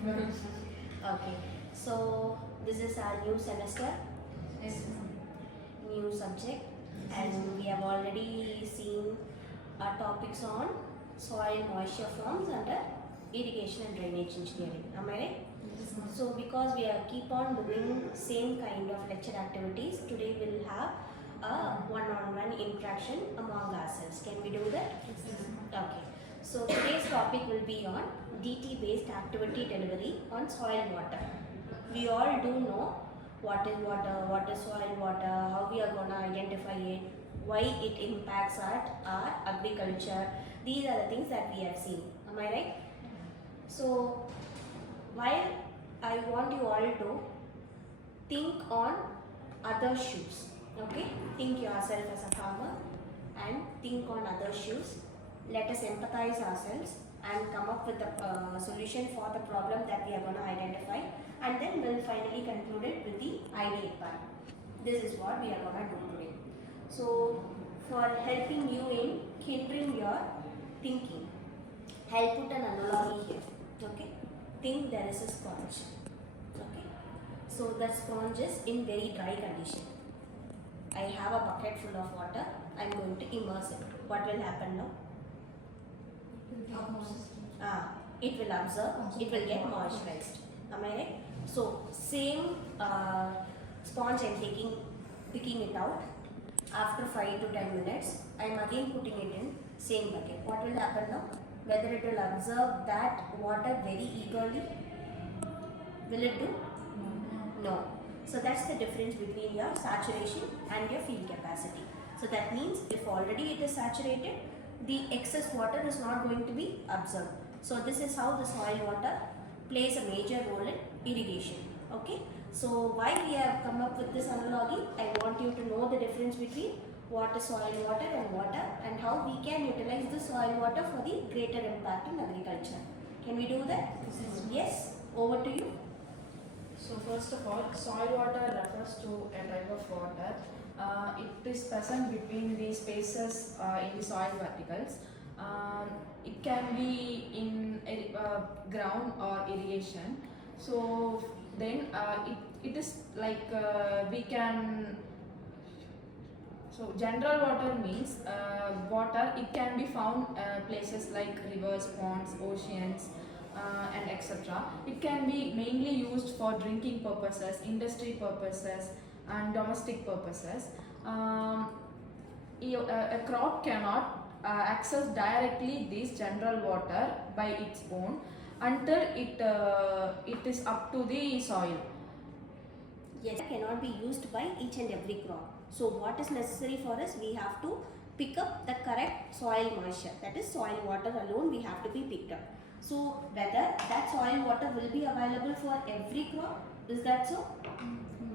Okay, so this is our new semester, Yes. new subject, and we have already seen our topics on soil moisture forms under irrigation and drainage engineering. Am I right? So because we are keep on doing same kind of lecture activities, today we'll have a one-on-one interaction among ourselves. Can we do that? Okay. So today's topic will be on DT based activity delivery on soil water. We all do know what is water, what is soil water, how we are gonna identify it, why it impacts our agriculture. These are the things that we have seen. Am I right? So while I want you all to think on other shoes, okay? Think yourself as a farmer and think on other shoes. Let us empathize ourselves and come up with a solution for the problem that we are going to identify, and then we'll finally conclude it with the ideate part. This is what we are going to do today. So for helping you in kindling your thinking, I'll put an analogy here. Okay, think there is a sponge. Okay, so the sponge is in very dry condition. I have a bucket full of water. I'm going to immerse it. What will happen now? It will absorb, it will get moisturized. Am I right? So same sponge I'm picking it out. After 5 to 10 minutes, I'm again putting it in same bucket. What will happen now? Whether it will absorb that water very eagerly? Will it do? No. So that's the difference between your saturation and your field capacity. So that means if already it is saturated, the excess water is not going to be absorbed. So this is how the soil water plays a major role in irrigation. Okay. So why we have come up with this analogy, I want you to know the difference between what is soil water and how we can utilize the soil water for the greater impact in agriculture. Can we do that? Yes. Over to you. So first of all, soil water refers to a type of water. It is present between the spaces in the soil verticals. It can be in ground or irrigation. So then it is like we can. So general water means water. It can be found places like rivers, ponds, oceans, and etc. It can be mainly used for drinking purposes, industry purposes, and domestic purposes. A crop cannot access directly this general water by its own until it is up to the soil. Yes, cannot be used by each and every crop. So what is necessary for us? We have to pick up the correct soil moisture. That is soil water alone we have to be picked up. So whether that soil water will be available for every crop, is that so?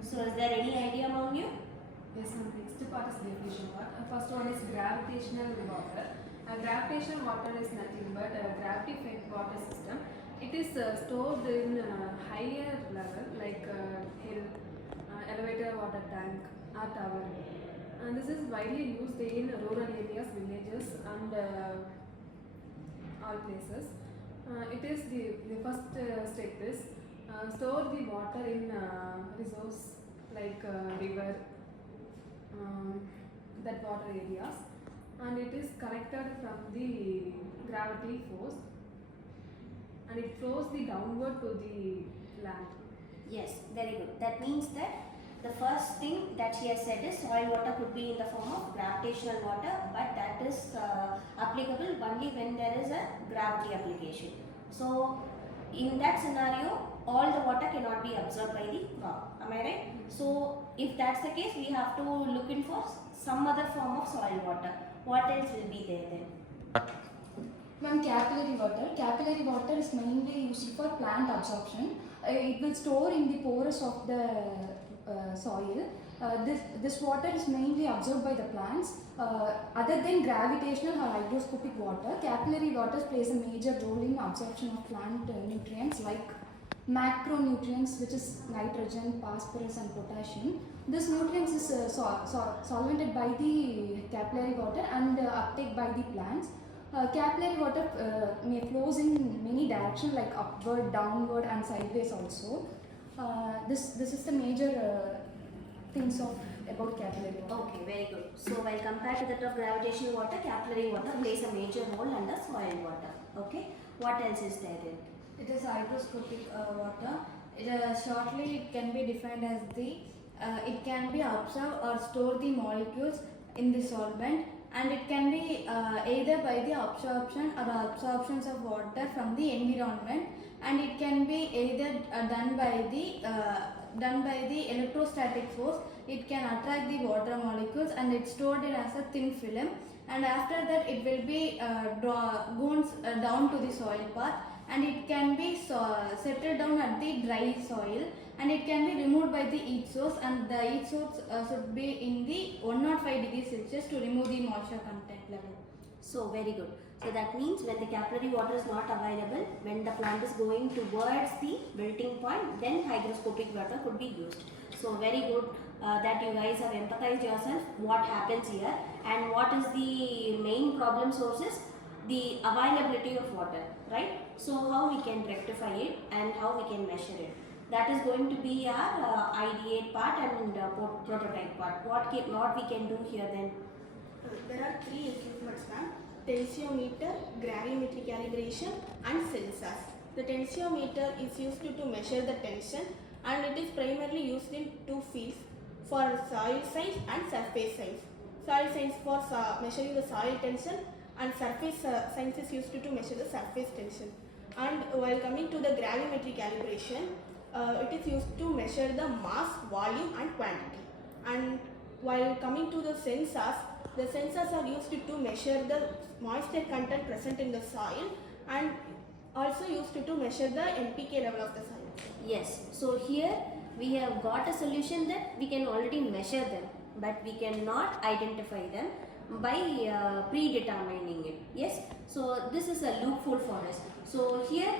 So is there any idea among you? Yes, ma'am. Next part is definition part. First one is gravitational water. Gravitational water is nothing but a gravity-fed water system. It is stored in higher level like hill, elevator water tank or tower. And this is widely used in rural areas, villages and all places. It is the first step is store the water in resource like river, that water areas, and it is collected from the gravity force and it flows the downward to the land. Yes, very good. That means that the first thing that she has said is soil water could be in the form of gravitational water, but that is applicable only when there is a gravity application. So in that scenario, all the water cannot be absorbed by the crop. Am I right? So if that's the case, we have to look in for some other form of soil water. What else will be there then? Ma'am, capillary water. Capillary water is mainly used for plant absorption. It will store in the pores of the soil. This water is mainly absorbed by the plants. Other than gravitational or hygroscopic water, capillary water plays a major role in absorption of plant nutrients like macronutrients, which is nitrogen, phosphorus and potassium. This nutrients is solvented by the capillary water and uptake by the plants. Capillary water may flows in many directions like upward, downward and sideways also. This is the major things of about capillary water. Okay, very good. So while compared to that of gravitational water, capillary water plays a major role under soil water. Okay, what else is there then? It is hygroscopic water. Shortly, it can be defined as it can be absorb or store the molecules in the solvent, and it can be either by the absorption or absorptions of water from the environment, and it can be either done by the electrostatic force. It can attract the water molecules and it's stored it as a thin film, and after that it will be goes down to the soil path, and it can be settled down at the dry soil, and it can be removed by the heat source, and the heat source should be in the 105 degrees Celsius to remove the moisture content level. So very good. So that means when the capillary water is not available, when the plant is going towards the wilting point, then hygroscopic water could be used. So very good that you guys have empathized yourself what happens here and what is the main problem sources, the availability of water, right? So how we can rectify it and how we can measure it. That is going to be our ideate part and prototype part. What we can do here then? There are three equipments, ma'am: tensiometer, gravimetric calibration and sensors. The tensiometer is used to measure the tension, and it is primarily used in two fields, for soil science and surface science. Soil science for measuring the soil tension, and surface science is used to measure the surface tension. And while coming to the gravimetric calibration, it is used to measure the mass, volume and quantity. And while coming to the sensors are used to measure the moisture content present in the soil, and also used to measure the NPK level of the soil. Yes, so here we have got a solution that we can already measure them, but we cannot identify them by predetermining it. Yes, so this is a loophole for us. So here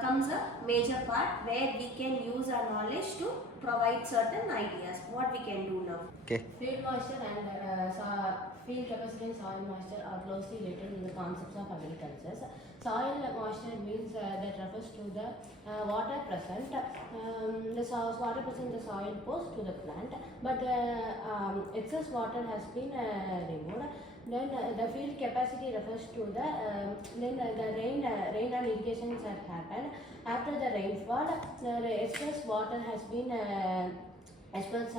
comes a major part where we can use our knowledge to provide certain ideas. What we can do now? Okay. Field moisture and field capacity and soil moisture are closely related in the concepts of agriculture. Soil moisture means that refers to the water present, water present in the soil post to the plant, but excess water has been removed. Then the field capacity refers to the rain and irrigations have happened. After the rainfall, the excess water has been expels,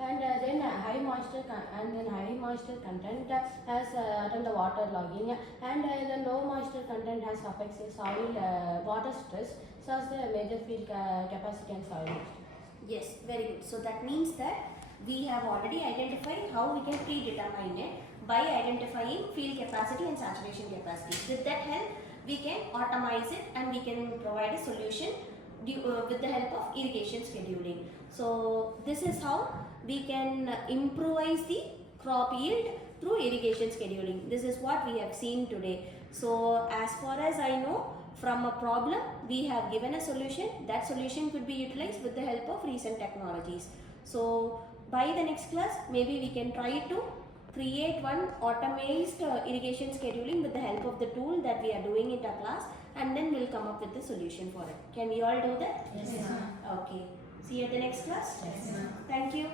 and then high moisture content has done the water logging, and the low moisture content has affects the soil water stress, so as the major field capacity and soil moisture. Yes, very good. So that means that we have already identified how we can predetermine it by identifying field capacity and saturation capacity. With that help, we can automize it and we can provide a solution with the help of irrigation scheduling. So this is how we can improvise the crop yield through irrigation scheduling. This is what we have seen today. So as far as I know, from a problem we have given a solution. That solution could be utilized with the help of recent technologies. So by the next class, maybe we can try to create one automated irrigation scheduling with the help of the tool that we are doing in our class, and then we'll come up with the solution for it. Can we all do that? Yes, ma'am. Okay. See you at the next class? Yes, ma'am. Thank you.